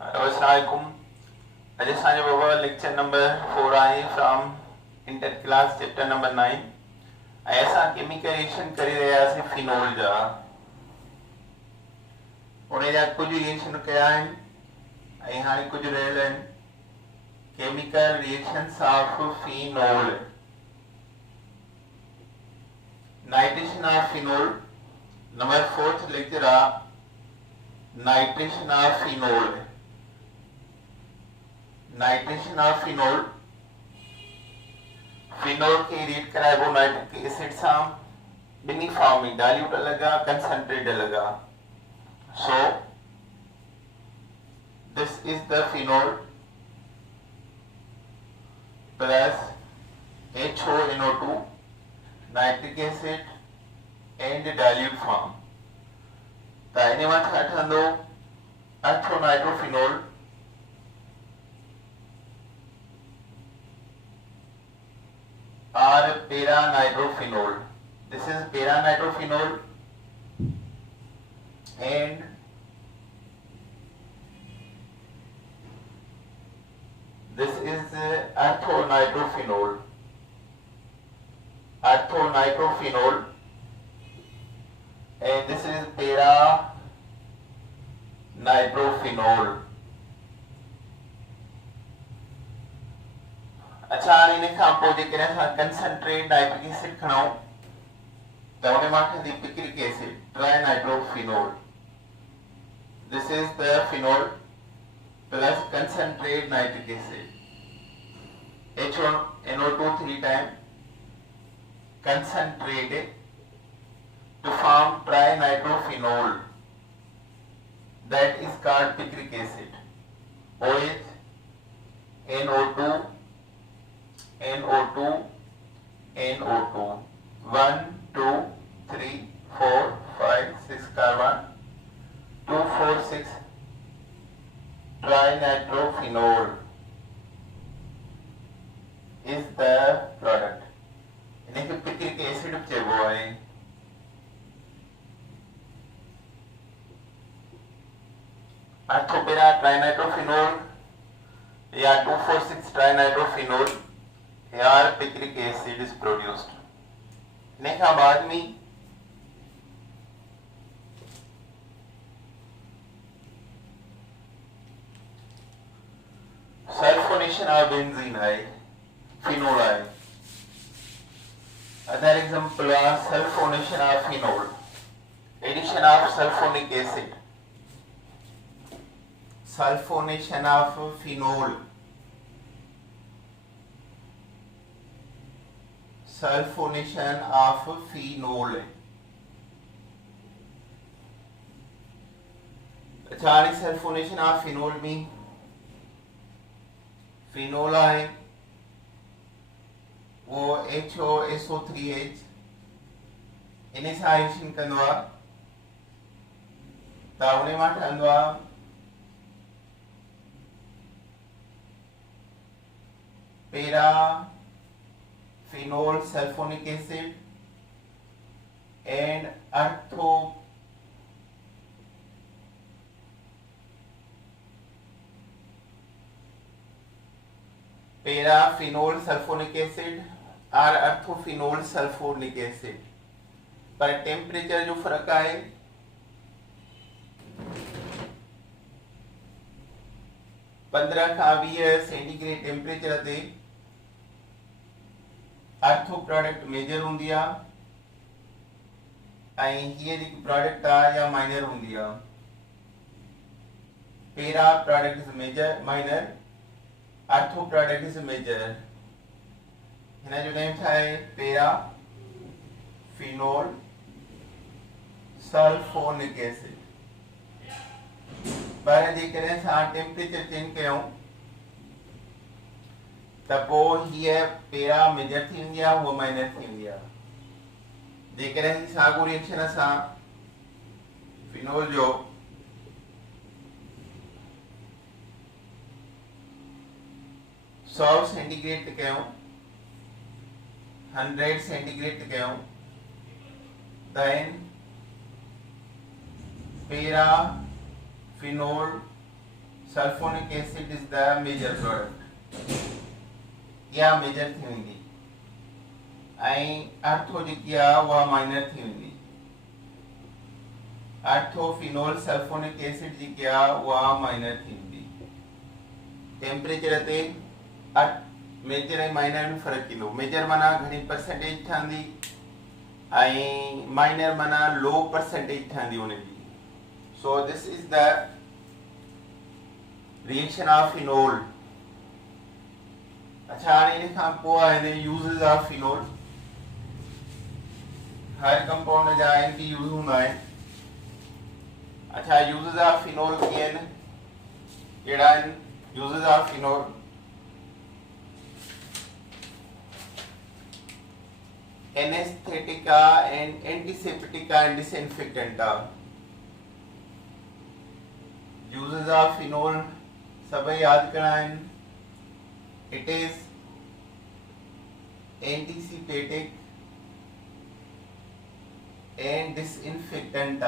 Assalamualaikum. अॼु असांजो बाबा lecture number 4 आहे from inter class chapter number 9 ऐं असां केमिकल रिएक्शन करे रहियासीं फिनोल जा। उन जा कुझु रिएक्शन कया आहिनि ऐं हाणे कुझु रहियल आहिनि। Chemical reactions of phenol, nitration of phenol, number 4th lecture आहे nitration of phenol. Nitration of phenol, phenol के रिएक्ट कराइबो नाइट्रिक एसिड सां बिनी फॉर्म में डाइल्यूट अलग आहे, कंसंट्रेट अलग आहे। So this is the phenol plus HONO2 nitric acid and dilute form. त इन मां छा ठहंदो? अर्थोनाइट्रोफिनोल or para-nitrophenol. This is para-nitrophenol and this is orthonitrophenol. Orthonitrophenol and this is para-nitrophenol. अच्छा हाणे इन खां पोइ जेकॾहिं असां कंसंट्रेट नाइट्रिक एसिड खणूं त उन मां ठहंदी picric acid, try nitrophenol. This is the phenol plus concentrate nitric acid, HNO2 3 time concentrated to form trinitrophenol, that is called picric acid. OH, NO2, NO2, NO2, 1, 2, 3, 4, 5, 6 carbon, 2, 4, 6 trinitrophenol is the product. इन्हें picric acid चइबो आहे। अर्थोपेरा ट्राइनाइट्रोफिनोल या 2,4,6 ट्राइनाइट्रोफिनोल or picric acid is produced. इन्हें खां बाद में sulphonation of benzene है, phenol है। Other example are sulfonation of phenol, addition of sulfonic acid, sulfonation of phenol, sulfonation of phenol. अच्छा हाणे सल्फोनेशन ऑफ फिनोल में फिनोल है वो HOSO3H इन सां रिएक्शन कंदो आहे त उन मां ठहंदो आहे paraphenol sulphonic acid and paraphenol sulphonic acid और अर्थोफिनोल सल्फोनिक एसिड। पर टेम्परेचर जो फर्क है, पंद्रह का 20 सेंटीग्रेड टेम्परेचर ते अर्थो प्रोडक्ट मेजर होंदी आ ऐं हीअ जेकी प्रोडक्ट आ या माइनर होंदी आ। Para product is major, minor, ortho product is major. हिन जो नेम छा आहे? Paraphenol sulphonic acid. पर जेकॾहिं असां टेम्परेचर चेंज कयूं त पोइ हीअ पैरा मेजर थी वेंदी आहे, उहा माइनर थी वेंदी आहे। जेकॾहिं ही साॻियो रिएक्शन असां फिनोल जो 100 सेंटीग्रेड ते कयूं, 100 सेंटीग्रेड ते कयूं, then paraphenol sulphonic acid is the major product या मेजर थी वेंदी ऐं अर्थो जेकी आहे उहा माइनर थी वेंदी अर्थोफिनोल सल्फोनिक एसिड जेकी आहे उहा माइनर थी वेंदी टेम्परेचर ते मेजर ऐं माइनर में फ़र्क़ु ईंदो मेजर माना घणी परसेंटेज ठहंदी ऐं माइनर माना लो परसेंटेज ठहंदी उनजी so this is the reaction of phenol अच्छा हाणे इन खां पोइ आहिनि uses of phenol her compound जा एंटी यूज़ हूंदा आहिनि अच्छा यूज़िस ऑफ फिनोल कीअं आहिनि कहिड़ा आहिनि यूज़िस ऑफ फिनोल एनेस्थेटिका एंड एंटीसेप्टिका एंड डिसइंफेक्टेंटा यूज़िस ऑफ फिनोल सभई यादि करणा आहिनि It is antiseptic and disinfectant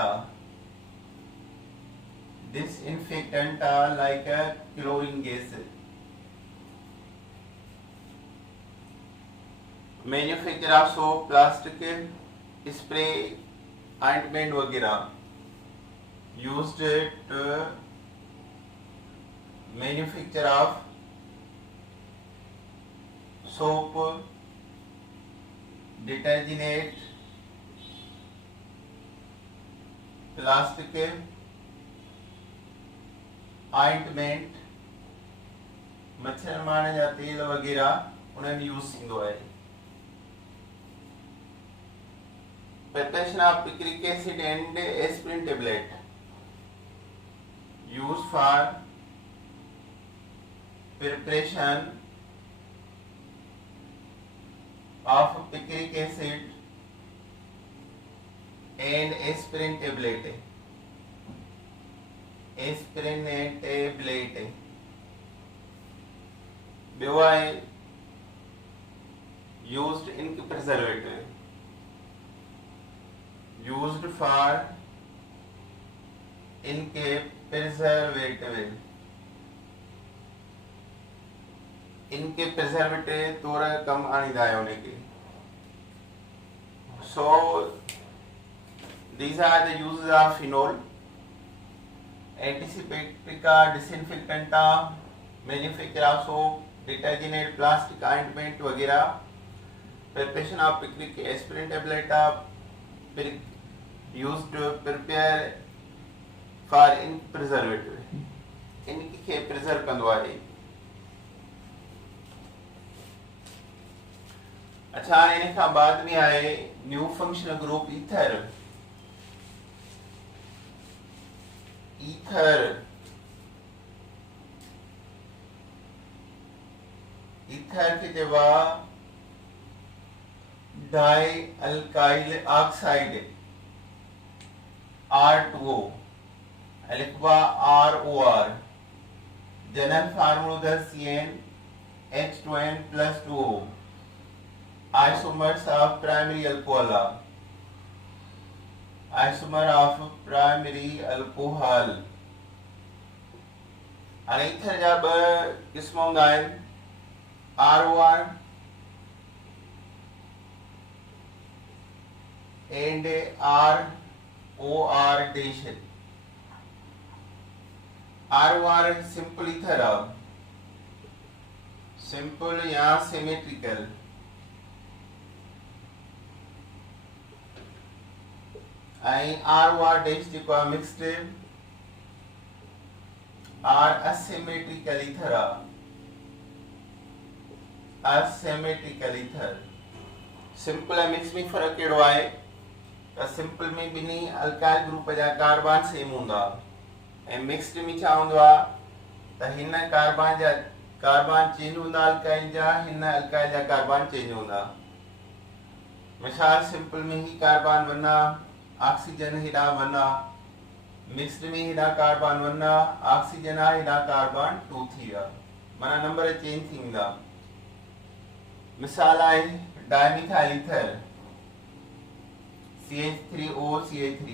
like a chlorine gas. Manufacture of soap, plastic, spray, ointment वगैरह used to manufacture of soap, detergent, plastic, ointment, मच्छर मारने जा तेल वगैरह उन्हें यूज थींदो आहे preparation of picric acid and aspirin tablet used for preparation of picric acid and aspirin tablet ॿियो आहे used in preservative used for इनके preservative इनके प्रिजर्वेटिव तौर कम आणींदा आहियो उनखे so these are the uses of phenol antiseptica disinfectant manufacture of soap detergent plastic ointment वगैरह preparation of picric aspirin tablet used to prepare for in preservative इनके preserve कंदो आहे अच्छा हाणे इन खां बाद में आहे new functional group ether ether के चइबो डाई अल्काइल ऑक्साइड R2O लिखबा ROR general formula CnH2n+2O isomers of primary alcohol isomer of primary alcohol हाणे इथर जा ॿ क़िस्म हूंदा आहिनि ROR and ROR dash ROR simple ether simple या symmetrical and ROR dash जेको आहे mixed are asymmetrical ether simple ऐं mix में फ़र्क़ु कहिड़ो आहे त simple में ॿिन्ही अल्काइल ग्रुप जा कार्बन सेम हूंदा ऐं mixed में छा हूंदो आहे त हिन कार्बन चेंज हूंदा अल्काइल जा हिन अल्काइल जा कार्बन चेंज हूंदा मिसाल सिंपल में ही कार्बन वना ऑक्सीजन हेॾा वना मिक्स्ड में हेॾा कार्बन वना ऑक्सीजन आहे हेॾा कार्बन 2 थी विया माना नंबर चेंज थी वेंदा मिसाल आहे dimethyl ether CH3OCH3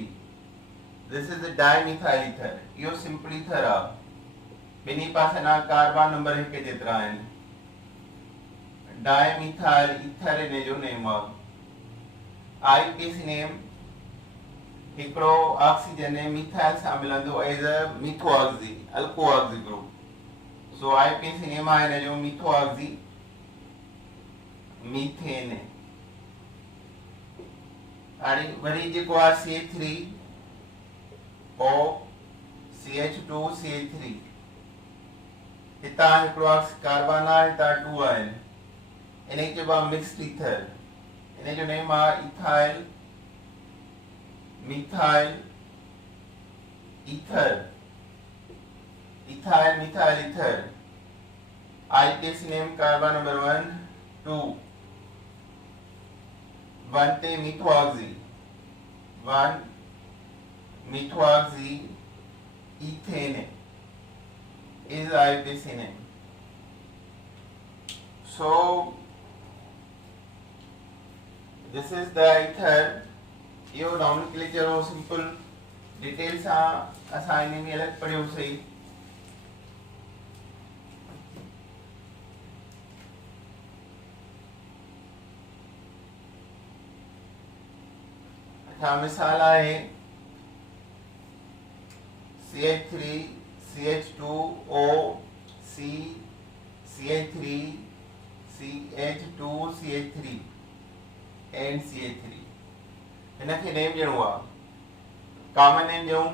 this is the dimethyl ether इहो सिंपल ईथर आहे बिनी पास ना कार्बन नंबर हिक जेतिरा आहिनि। डायमिथाइल ईथर इन जो नेम आहे। आईपीसी नेम हिकिड़ो ऑक्सीजन मिथाइल सां मिलंदो as a methoxy alkoxy group. So IUPAC name आहे हिन जो मिथोऑक्सी मीथेन। हाणे वरी जेको आहे CH3O CH2CH3 हितां हिकिड़ो कार्बन आहे, हितां 2 आहिनि, इनखे चइबो आहे मिक्स्ड ईथर। इन जो नेम आहे ethyl methyl ether. Ethyl methyl ether. IUPAC name carbon number 1 2 1 ते methoxy 1 methoxy ethane is IUPAC name. So this is the ether. यो nomenclature हो simple details असां इन में अलग पढ़ियोसीं। अच्छा मिसाल आहे CH3 CH2O C CH3 CH2 CH3 and CH3 इनखे नेम ॾियणो आहे। कॉमन नेम ॾियूं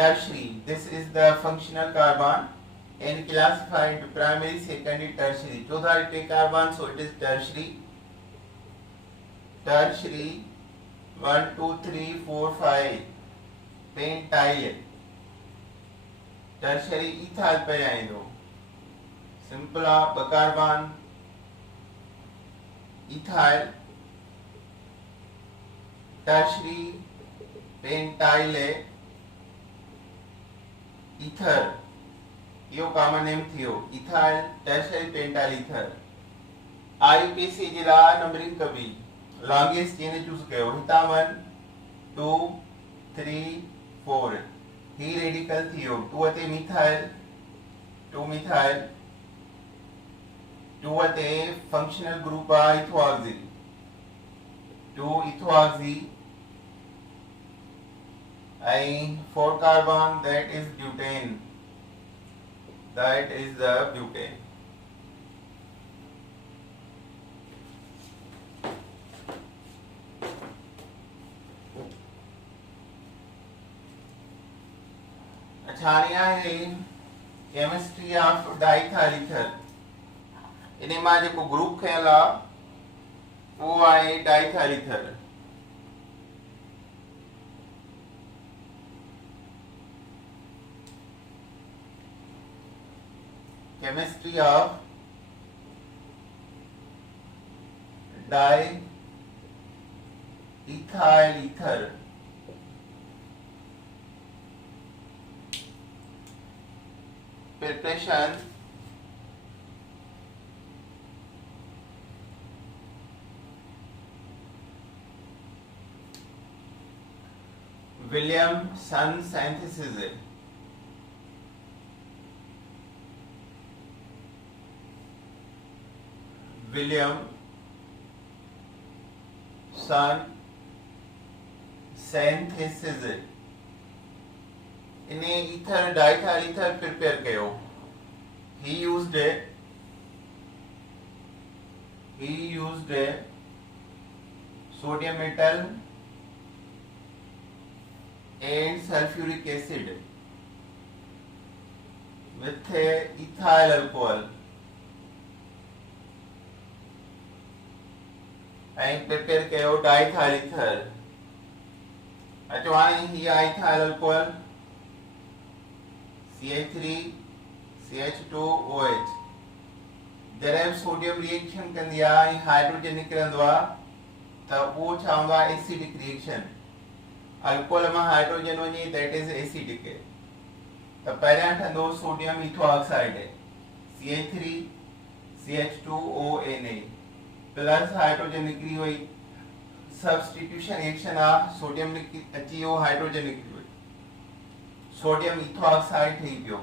tertiary. This is the functional carbon and classified into primary, secondary, tertiary. चौथा टे carbon, so it is tertiary. Tertiary 1 2 3 4 5 pentyl. Tertiary ethyl पे आईंदो। Simple आहे ॿ carbon ethyl tertiary pentyl ether. इहो कॉमन नेम थियो ethyl tertiary pentyl ether. IUPAC जे लाइ नंबरिंग कबी लॉन्गेस्ट चेन चूज़ कयो। हितां 1 2 3 4 ही रेडिकल थियो 2 ते मिथाइल 2 मिथाइल 2 ते फंक्शनल ग्रुप आहे इथोऑक्सी 2 इथोऑक्सी and 4 carbon that is butane, that is the butane. अच्छा आहे केमिस्ट्री ऑफ डाइथाइल ईथर। इन मां जेको ग्रुप खयल आहे उहो आहे diethyl ether. Chemistry of diethyl ether. Preparation Williamson synthesis। Williamson synthesis in ether diethyl ether prepare कयो। he used sodium metal and sulfuric acid with ethyl alcohol and prepare कयो diethyl ether. अचो हाणे ही ethyl alcohol CH3 CH2OH जॾहिं sodium reaction कंदी आहे ऐं hydrogen निकिरंदो आहे त उहो छा हूंदो आहे एसिडिक रिएक्शन। अल्कोहल मां हाइड्रोजन वञे दैट इज एसिडिक। त पहिरियां ठहंदो sodium इथोऑक्साइड CH3 CH2ONA plus hydrogen निकिरी वई। सब्स्टिट्यूशन रिएक्शन आहे सोडियम अची वियो हाइड्रोजन निकिरी वई। સોડિયમ ઇથોઆક્સાઇડ થઈ ગયો,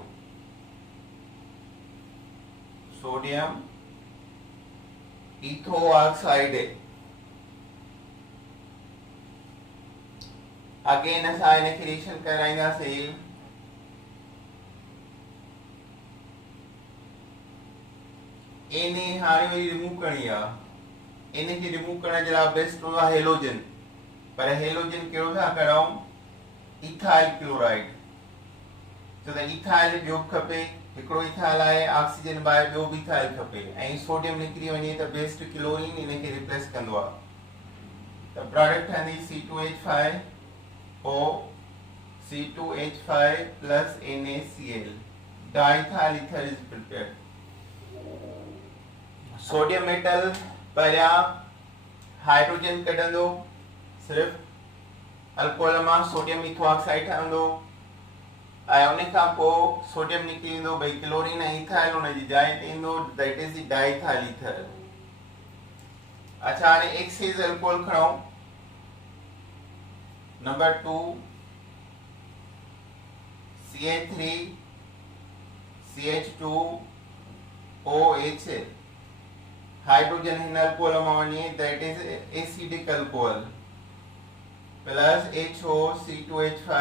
સોડિયમ ઇથોઆક્સાઇડ. अगेन असां हिनखे रिएक्शन कराईंदासीं इन्हें हाणे वरी रिमूव करणी आहे. इनखे रिमूव करण जे लाइ बेस्ट हूंदो आहे हेलोजन. पर हेलोजन कहिड़ो था करायूं? Ethyl chloride. छो त इथाइल ॿियो खपे, हिकिड़ो इथाइल आहे, ऑक्सीजन बाय ॿियो बि इथाइल खपे, ऐं सोडियम निकिरी वञे त बेस्ट क्लोरीन इनखे रिप्लेस कंदो आहे. त प्रोडक्ट ठहंदी C2H5 O C2H5 plus NaCl. Diethyl ether is prepared. Sodium metal परियां हाइड्रोजन कढंदो, सिर्फ अल्कोहल मां सोडियम इथोऑक्साइड ठहंदो, ऐं उन खां पोइ सोडियम निकिरी वेंदो, भई क्लोरीन ऐं इथाइल उन जी जाइ ते ईंदो, that is the diethyl ether. अच्छा, हाणे एक्सेस अल्कोहल खणो. Number 2 CH3 CH2 OH. Hydrogen हिन अल्कोहल मां वञे, that is acidic alcohol, plus HO C2H5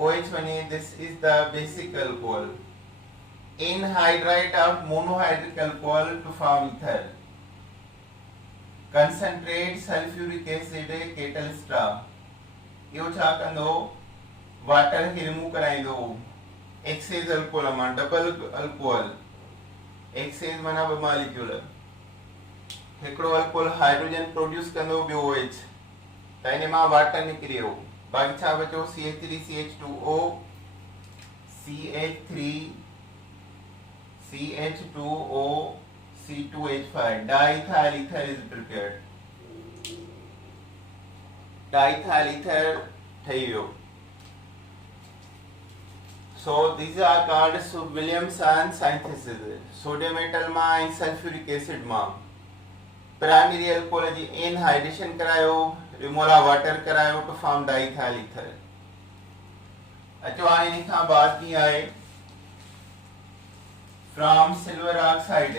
OH वञे, this is the basic alcohol. Anhydride of monohydric alcohol to form ether. Concentrate sulphuric acid केटलिस्टा. इहो छा कंदो? Water खे रिमूव कराईंदो एक्सेस अल्कोहल मां. डबल अल्कोहल, एक्सेस माना ॿ मॉलिक्यूल. हिकिड़ो अल्कोहल हाइड्रोजन प्रोड्यूस कंदो, ॿियो OH, त इन मां वाटर निकिरी वियो. बाक़ी छा बचो? CH3 CH2O CH3 CH2O C2H5. Diethyl ether is prepared. Diethyl ether થઈ ગયો. So these are called Williamson synthesis. Sodium metal માં and sulfuric acid માં प्राइमरी अल्कोहल जी एनहाइड्रेशन करायो, रिमूवल ऑफ वाटर करायो टू फॉर्म डाइथाइल ईथर. अचो हाणे इन खां बाद की आहे from silver oxide.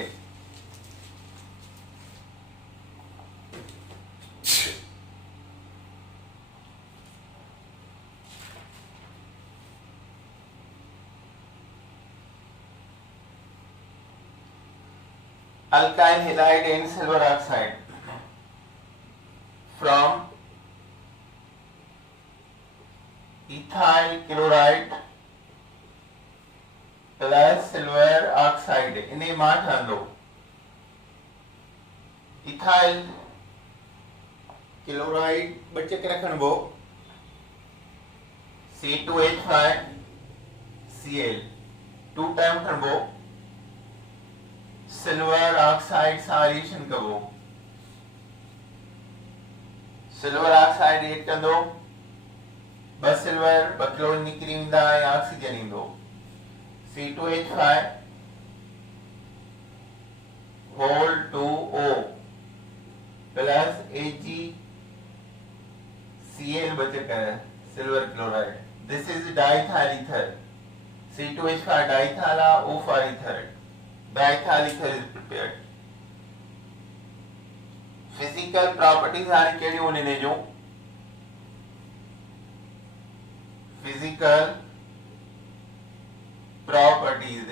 alkyl halide and silver oxide from ethyl chloride plus silver oxide. इन्हें मां ठहंदो ethyl chloride ॿ चक्र खणबो, C2H5 Cl 2 टाइम खणबो, सिल्वर ऑक्साइड सां रिएक्शन कबो. सिल्वर ऑक्साइड रिएक्ट कंदो, 2 सिल्वर 2 क्लोरीन निकिरी वेंदा ऐं ऑक्सीजन ईंदो. C2H5 whole 2O plus AgCl बचे कर silver chloride. This is diethyl ether. C2H5 diethyl O4 ether. Diethyl ether is prepared. Physical properties हाणे कहिड़ियूं आहिनि हिन जूं? Physical properties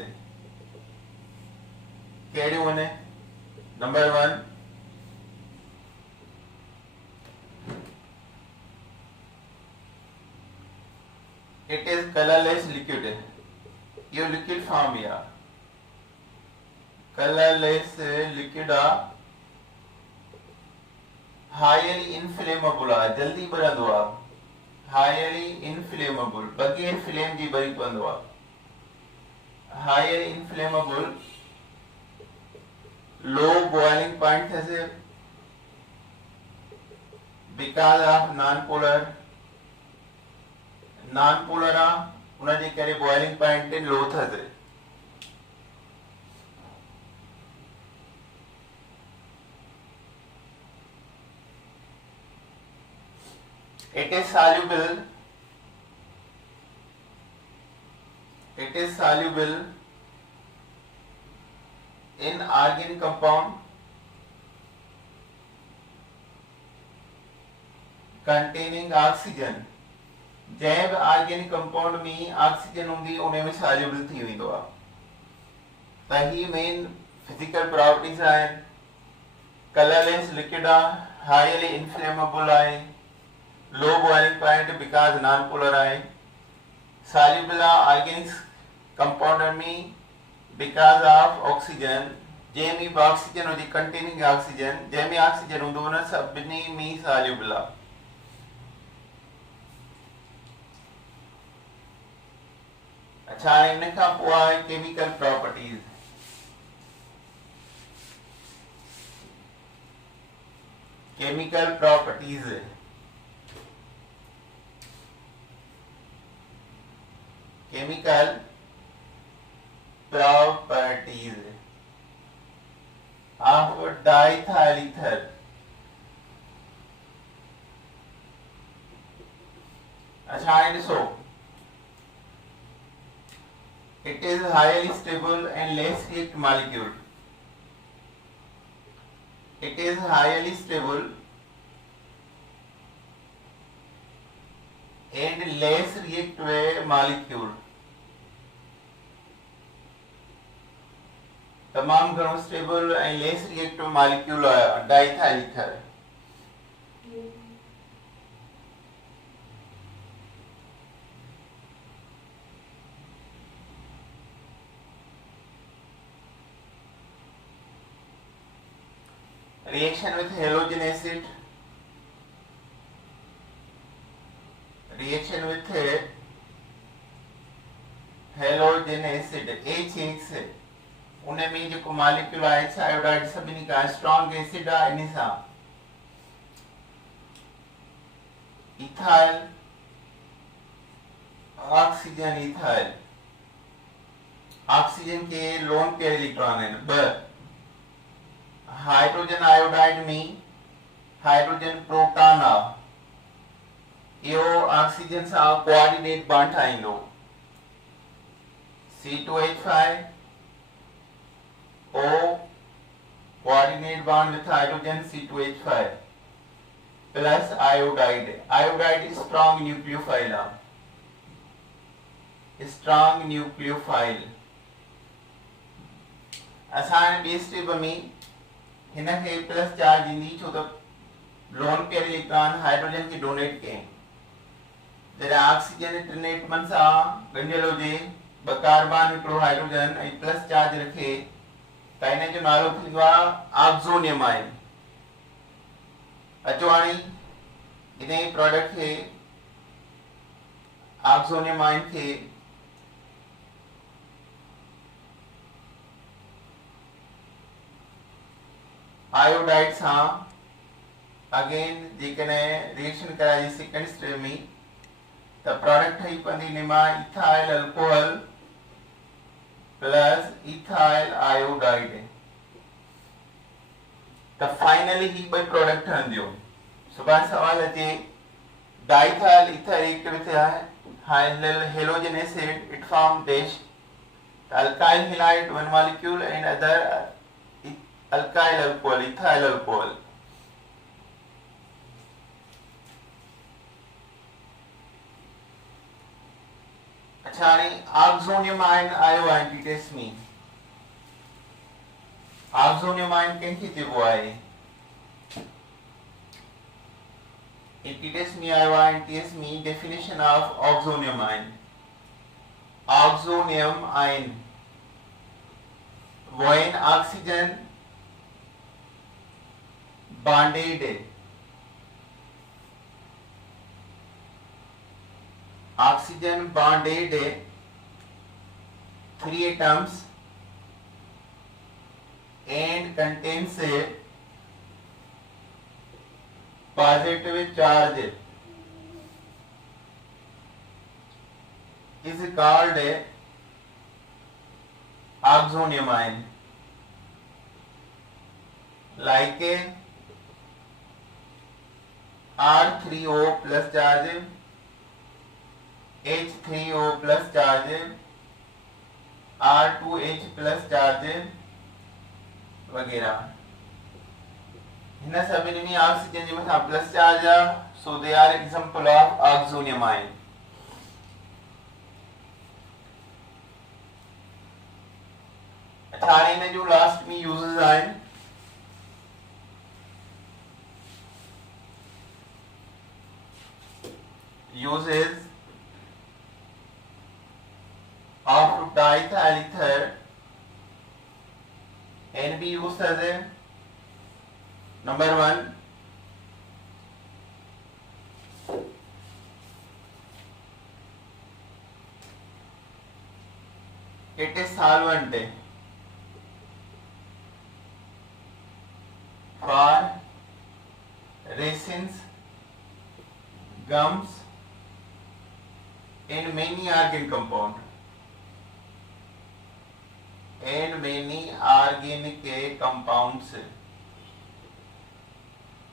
कहिड़ियूं आहिनि? Number 1, it is colorless liquid. ये liquid form है. colorless liquid are highly inflammable. जल्दी बरंदो आहे. highly inflammable, बगैर फ्लेम जी बरी पवंदो आहे. highly inflammable, low boiling point थसे because of non-polar आहे, उन जे करे boiling point लो थसे. It is soluble It is soluble in organic compound containing oxygen. जैव ऑर्गेनिक कंपाउंड में ऑक्सीजन होंगी उन्हें में सॉल्युबल थी हुई दवा तही मेन फिजिकल प्रॉपर्टीज आए कलरलेस लिक्विड हाईली इन्फ्लेमेबल आए low boiling point because non polar आए सॉल्युबल ऑर्गेनिक कंपाउंड में because of oxygen Jamie oxygen हो जी कंटेनिंग ऑक्सीजन जेमी ऑक्सीजन होंदो न सभिनी में सॉल्युबल अच्छा इन खां पोइ आहे chemical properties chemical properties chemical properties of diethyl ether अच्छा ॾिसो it is highly stable and less react molecule. It is highly stable and less react molecule. तमाम घणो स्टेबल ऐं less reactive molecule diethyl ether reaction with halogen acid reaction with halogen acid H से उन्हें में जो molecule है iodide सभिनी का स्ट्रॉन्ग एसिड है इन सां इथाइल ऑक्सीजन इथाइल ऑक्सीजन के लोन पेयर इलेक्ट्रॉन है ब हाइड्रोजन आयोडाइड में हाइड्रोजन प्रोटॉन यो ऑक्सीजन सा कोऑर्डिनेट बॉन्ड ठाहींदो C2H5 O coordinate bond with hydrogen C2H5 plus iodide. Iodide is strong nucleophile. Strong nucleophile. असां base टेब में हिन खे प्लस चार्ज ईंदी छो त लोन पेयर इलेक्ट्रॉन हाइड्रोजन खे डोनेट कयईं जॾहिं ऑक्सीजन ट्रिनेटमन सां ॻंढियल हुजे ॿ कार्बन हिकिड़ो हाइड्रोजन ऐं प्लस चार्ज रखे त हिन जो नालो थींदो आहे ऑक्सोनियम आयन अचो हाणे इन प्रोडक्ट खे ऑक्सोनियम आयन खे आयोडाइड सां अगेन जेकॾहिं रिएक्शन कराइजे सेकेंड स्टेज में त प्रोडक्ट ठही पवंदी हिन मां ethyl alcohol plus ethyl iodide त फाइनली ही ॿई प्रोडक्ट ठहंदियूं सुभाणे सवाल अचे diethyl ether react with halogen acid it form dash alkyl halide one molecule and other alkyl alcohol ethyl alcohol अच्छा हाणे ऑक्सोनियम आयन आयो आहे एंटीटेस में ऑक्सोनियम आयन कंहिंखे चइबो आहे एंटीटेस में आयो आहे एंटीटेस में definition of oxonium ion when oxygen bonded three atoms and contains a positive charge is called oxonium ion like a R3O plus charge H3O plus charge R2H plus charge वगैरह हिन सभिनी में ऑक्सीजन जे मथां प्लस चार्ज आ, so they are example of oxonium ion. अच्छा हाणे हिन जो लास्ट में यूजेस आहिनि। uses of diethyl ether and be used as a number 1 it is solvent for resins, gums and many organic compounds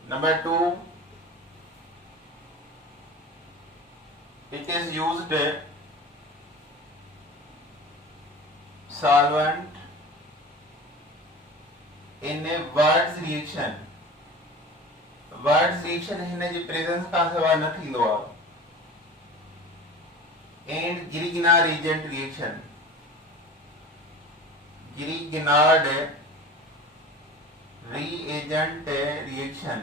Number 2, it is used solvent in a Wurtz reaction। Wurtz reaction हिन जी presence खां सवाइ न थींदो आहे। and Grignard reagent reaction, Grignard reagent reaction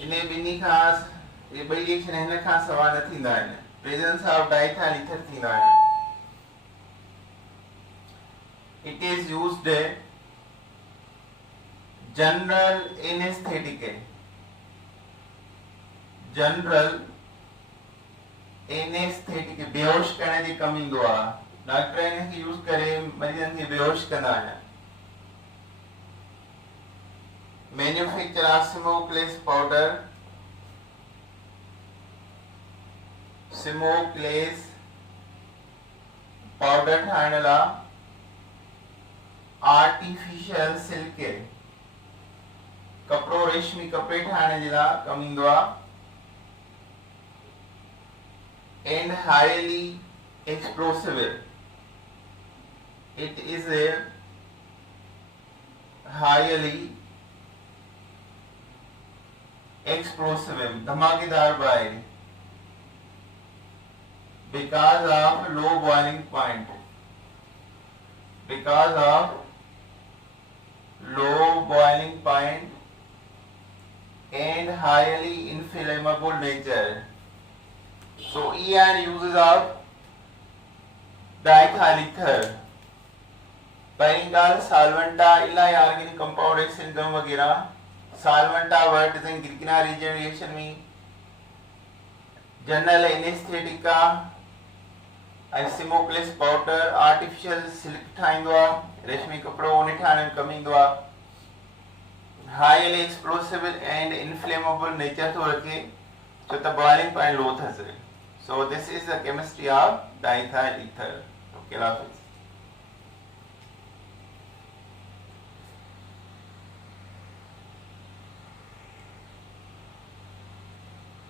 इन्हें ॿिन्ही खां ये ॿई reaction हिन खां सवाइ न थींदा आहिनि, प्रेजेंस ऑफ डाइथाइल ईथर थींदा आहिनि। It is used general anesthetic, general anaesthetic बेहोश करने जी कम ईंदो आहे। डॉक्टर इन खे यूज करे मरीजन खे बेहोश कंदा आहिनि। मैन्युफैक्चर ऑफ सिमोक्लेस पाउडर, सिमोक्लेस पाउडर ठाहिण लाइ आर्टिफिशियल सिल्क कपड़ो रेशमी कपड़े ठाहिण जे लाइ कम ईंदो आहे। and highly explosive, it is a highly explosive धमाकेदार bye because of low boiling point, because of low boiling point and highly inflammable nature। So EN uses of diethyl ether, पहिरीं ॻाल्हि सॉल्वेंट आहे, इलाही ऑर्गेनिक कंपाउंड एक्सिन गम वग़ैरह। Solvent आहे वर्ट इन Grignard reason reaction में, general anaesthetic आहे ऐं सिमोक्लेस powder artificial silk ठाहींदो आहे, रेशमी कपिड़ो उन ठाहिण में कमु ईंदो आहे। Highly explosive and inflammable nature थो रखे छो त बॉइलिंग पॉइंट लो अथसि। So this is the chemistry of diethyl ether. Okay,